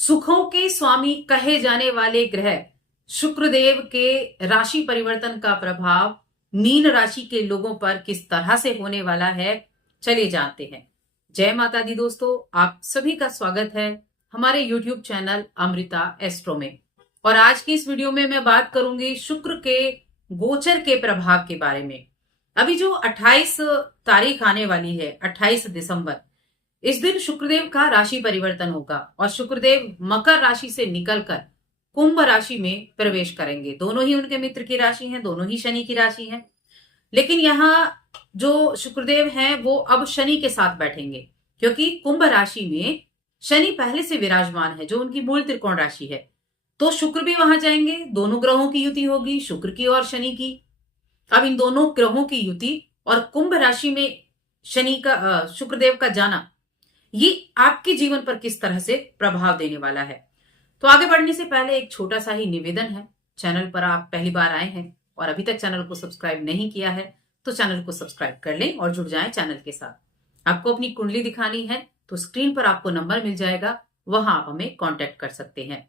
सुखों के स्वामी कहे जाने वाले ग्रह शुक्रदेव के राशि परिवर्तन का प्रभाव मीन राशि के लोगों पर किस तरह से होने वाला है, चलिए जानते हैं। जय माता दी दोस्तों, आप सभी का स्वागत है हमारे YouTube चैनल अमृता एस्ट्रो में। और आज की इस वीडियो में मैं बात करूंगी शुक्र के गोचर के प्रभाव के बारे में। अभी जो 28 तारीख आने वाली है, 28 दिसंबर, इस दिन शुक्रदेव का राशि परिवर्तन होगा और शुक्रदेव मकर राशि से निकलकर कुंभ राशि में प्रवेश करेंगे। दोनों ही उनके मित्र की राशि हैं, दोनों ही शनि की राशि हैं। लेकिन यहाँ जो शुक्रदेव हैं वो अब शनि के साथ बैठेंगे, क्योंकि कुंभ राशि में शनि पहले से विराजमान है, जो उनकी मूल त्रिकोण राशि है। तो शुक्र भी वहां जाएंगे, दोनों ग्रहों की युति होगी, शुक्र की और शनि की। अब इन दोनों ग्रहों की युति और कुंभ राशि में शनि का शुक्रदेव का जाना, ये आपके जीवन पर किस तरह से प्रभाव देने वाला है। तो आगे बढ़ने से पहले एक छोटा सा ही निवेदन है। चैनल पर आप पहली बार आए हैं और अभी तक चैनल को सब्सक्राइब नहीं किया है तो चैनल को सब्सक्राइब कर लें और जुड़ जाएं चैनल के साथ। आपको अपनी कुंडली दिखानी है तो स्क्रीन पर आपको नंबर मिल जाएगा, वहां आप हमें कांटेक्ट कर सकते हैं।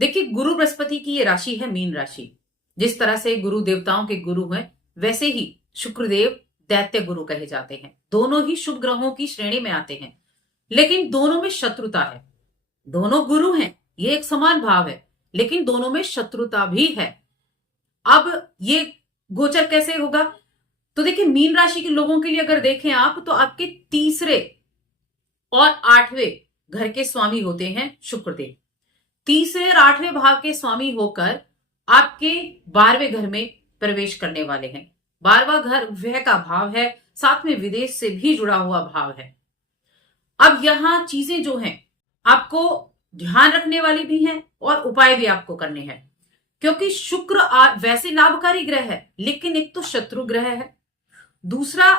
देखिए, गुरु बृहस्पति की ये राशि है मीन राशि। जिस तरह से गुरु देवताओं के गुरु हैं, वैसे ही शुक्रदेव दैत्य गुरु कहे जाते हैं। दोनों ही शुभ ग्रहों की श्रेणी में आते हैं, लेकिन दोनों में शत्रुता है। दोनों गुरु हैं, ये एक समान भाव है, लेकिन दोनों में शत्रुता भी है। अब ये गोचर कैसे होगा? तो देखिए, मीन राशि के लोगों के लिए अगर देखें आप, तो आपके तीसरे और 8वें घर के स्वामी होते हैं शुक्रदेव। तीसरे और 8वें भाव के स्वामी होकर आपके 12वें घर में प्रवेश करने वाले हैं। 12वां घर व्यय का भाव है, साथ में विदेश से भी जुड़ा हुआ भाव है। अब यहां चीजें जो हैं आपको ध्यान रखने वाली भी हैं और उपाय भी आपको करने हैं, क्योंकि शुक्र वैसे लाभकारी ग्रह है, लेकिन एक तो शत्रु ग्रह है, दूसरा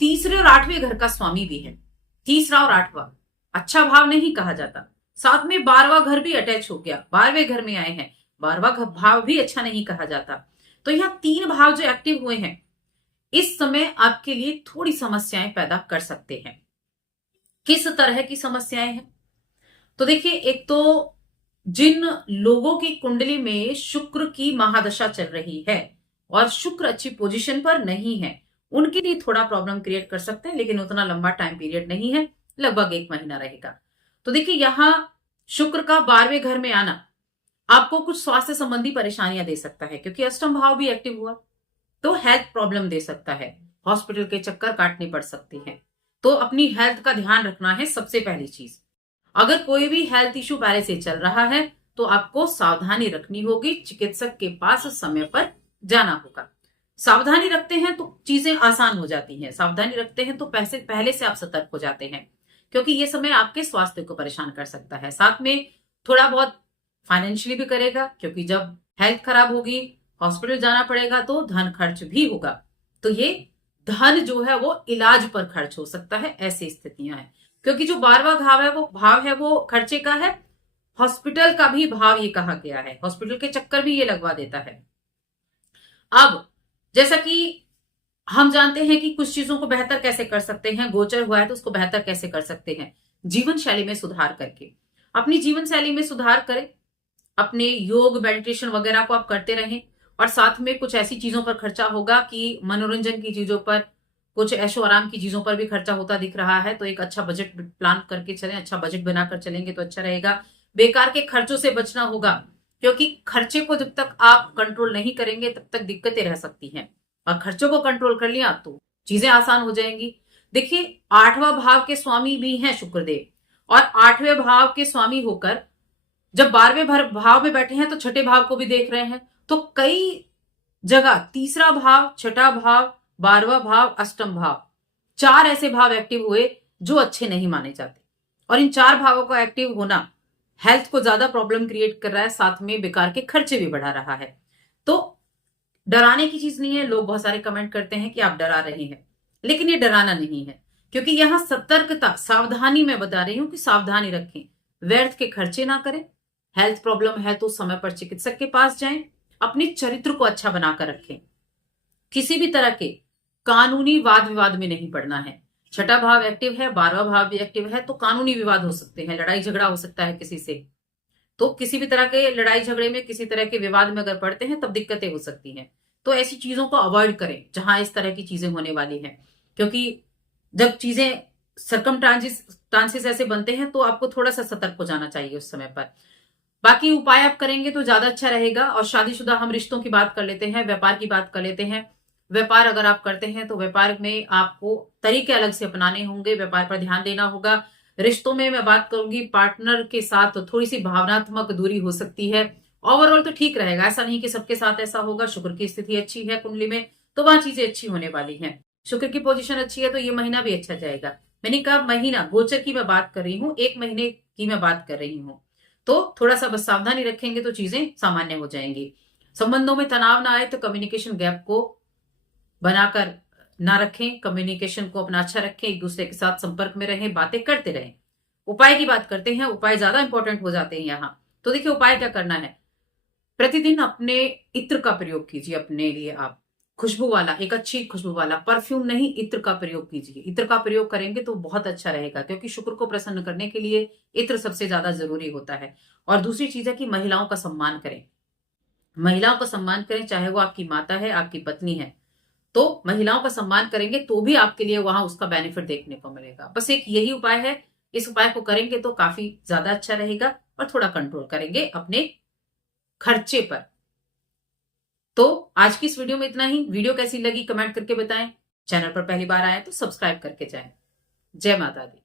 तीसरे और 8वें घर का स्वामी भी है। तीसरा और 8वां अच्छा भाव नहीं कहा जाता, साथ में 12वां घर भी अटैच हो गया, 12वें घर में आए हैं, 12वां भाव भी अच्छा नहीं कहा जाता। तो यहां 3 भाव जो एक्टिव हुए हैं, इस समय आपके लिए थोड़ी समस्याएं पैदा कर सकते हैं। किस तरह की समस्याएं हैं? तो देखिए, एक तो जिन लोगों की कुंडली में शुक्र की महादशा चल रही है और शुक्र अच्छी पोजीशन पर नहीं है, उनके लिए थोड़ा प्रॉब्लम क्रिएट कर सकते हैं, लेकिन उतना लंबा टाइम पीरियड नहीं है, लगभग 1 महीना रहेगा। तो देखिए, यहां शुक्र का 12वें घर में आना आपको कुछ स्वास्थ्य संबंधी परेशानियां दे सकता है, क्योंकि अष्टम भाव भी एक्टिव हुआ, तो हेल्थ प्रॉब्लम दे सकता है, हॉस्पिटल के चक्कर काटने पड़ सकते हैं। तो अपनी हेल्थ का ध्यान रखना है सबसे पहली चीज। अगर कोई भी हेल्थ इश्यू पहले से चल रहा है तो आपको सावधानी रखनी होगी, चिकित्सक के पास समय पर जाना होगा। सावधानी रखते हैं तो चीजें आसान हो जाती हैं, सावधानी रखते हैं तो पहले से आप सतर्क हो जाते हैं, क्योंकि ये समय आपके स्वास्थ्य को परेशान कर सकता है। साथ में थोड़ा बहुत फाइनेंशियली भी करेगा, क्योंकि जब हेल्थ खराब होगी, हॉस्पिटल जाना पड़ेगा, तो धन खर्च भी होगा। तो ये धन जो है वो इलाज पर खर्च हो सकता है, ऐसी स्थितियां हैं। क्योंकि जो 12वां भाव है वो खर्चे का है, हॉस्पिटल का भी भाव ये कहा गया है, हॉस्पिटल के चक्कर भी ये लगवा देता है। अब जैसा कि हम जानते हैं कि कुछ चीजों को बेहतर कैसे कर सकते हैं, गोचर हुआ है तो उसको बेहतर कैसे कर सकते हैं, जीवन शैली में सुधार करके। अपनी जीवन शैली में सुधार करें, अपने योग मेडिटेशन वगैरह को आप करते रहें, और साथ में कुछ ऐसी चीजों पर खर्चा होगा कि मनोरंजन की चीजों पर, कुछ ऐशो आराम की चीजों पर भी खर्चा होता दिख रहा है। तो एक अच्छा बजट प्लान करके चलें, अच्छा बजट बनाकर चलेंगे तो अच्छा रहेगा। बेकार के खर्चों से बचना होगा, क्योंकि खर्चे को जब तक आप कंट्रोल नहीं करेंगे तब तक दिक्कतें रह सकती हैं, और खर्चों को कंट्रोल कर लिया तो चीजें आसान हो जाएंगी। देखिए, 8वां भाव के स्वामी भी हैं शुक्रदेव, और 8वें भाव के स्वामी होकर जब 12वें भाव में बैठे हैं तो 6ठे भाव को भी देख रहे हैं। तो कई जगह तीसरा भाव, 6ठा भाव, 12वां भाव, अष्टम भाव, 4 ऐसे भाव एक्टिव हुए जो अच्छे नहीं माने जाते, और इन 4 भावों का एक्टिव होना हेल्थ को ज्यादा प्रॉब्लम क्रिएट कर रहा है, साथ में बेकार के खर्चे भी बढ़ा रहा है। तो डराने की चीज नहीं है। लोग बहुत सारे कमेंट करते हैं कि आप डरा रहे हैं, लेकिन ये डराना नहीं है, क्योंकि यहां सतर्कता, सावधानी मैं बता रही हूं कि सावधानी रखें, व्यर्थ के खर्चे ना करें। हेल्थ प्रॉब्लम है तो समय पर चिकित्सक के पास जाएं, अपने चरित्र को अच्छा बनाकर रखें, किसी भी तरह के कानूनी वाद विवाद में नहीं पड़ना है। छठा भाव एक्टिव है, 12वां भाव भी एक्टिव है, तो कानूनी विवाद हो सकते हैं, लड़ाई झगड़ा हो सकता है किसी से। तो किसी भी तरह के लड़ाई झगड़े में, किसी तरह के विवाद में अगर पड़ते हैं तब दिक्कतें हो सकती हैं। तो ऐसी चीजों को अवॉइड करें जहां इस तरह की चीजें होने वाली हैं, क्योंकि जब चीजें सर्कमस्टांसेस ऐसे बनते हैं तो आपको थोड़ा सा सतर्क हो जाना चाहिए उस समय पर। बाकी उपाय आप करेंगे तो ज्यादा अच्छा रहेगा। और शादीशुदा हम रिश्तों की बात कर लेते हैं, व्यापार की बात कर लेते हैं। व्यापार अगर आप करते हैं तो व्यापार में आपको तरीके अलग से अपनाने होंगे, व्यापार पर ध्यान देना होगा। रिश्तों में मैं बात करूंगी, पार्टनर के साथ तो थोड़ी सी भावनात्मक दूरी हो सकती है। ओवरऑल तो ठीक रहेगा, ऐसा नहीं कि सबके साथ ऐसा होगा। शुक्र की स्थिति अच्छी है कुंडली में, तो वहां चीजें अच्छी होने वाली हैं। शुक्र की पोजीशन अच्छी है तो ये महीना भी अच्छा जाएगा। मैंने कहा महीना, गोचर की मैं बात कर रही हूँ, 1 महीने की मैं बात कर रही हूँ। तो थोड़ा सा बस सावधानी रखेंगे तो चीजें सामान्य हो जाएंगी। संबंधों में तनाव ना आए तो कम्युनिकेशन गैप को बनाकर ना रखें, कम्युनिकेशन को अपना अच्छा रखें, एक दूसरे के साथ संपर्क में रहें, बातें करते रहें। उपाय की बात करते हैं, उपाय ज्यादा इंपॉर्टेंट हो जाते हैं यहाँ। तो देखिए उपाय क्या करना है। प्रतिदिन अपने इत्र का प्रयोग कीजिए, अपने लिए आप खुशबू वाला, एक अच्छी खुशबू वाला, परफ्यूम नहीं, इत्र का प्रयोग कीजिए। इत्र का प्रयोग करेंगे तो बहुत अच्छा रहेगा, क्योंकि शुक्र को प्रसन्न करने के लिए इत्र सबसे ज्यादा जरूरी होता है। और दूसरी चीज है कि महिलाओं का सम्मान करें। महिलाओं का सम्मान करें, चाहे वो आपकी माता है, आपकी पत्नी है। तो महिलाओं का सम्मान करेंगे तो भी आपके लिए वहां उसका बेनिफिट देखने को मिलेगा। बस एक यही उपाय है, इस उपाय को करेंगे तो काफी ज्यादा अच्छा रहेगा। और थोड़ा कंट्रोल करेंगे अपने खर्चे पर। तो आज की इस वीडियो में इतना ही। वीडियो कैसी लगी कमेंट करके बताएं। चैनल पर पहली बार आए तो सब्सक्राइब करके जाएं। जय माता दी।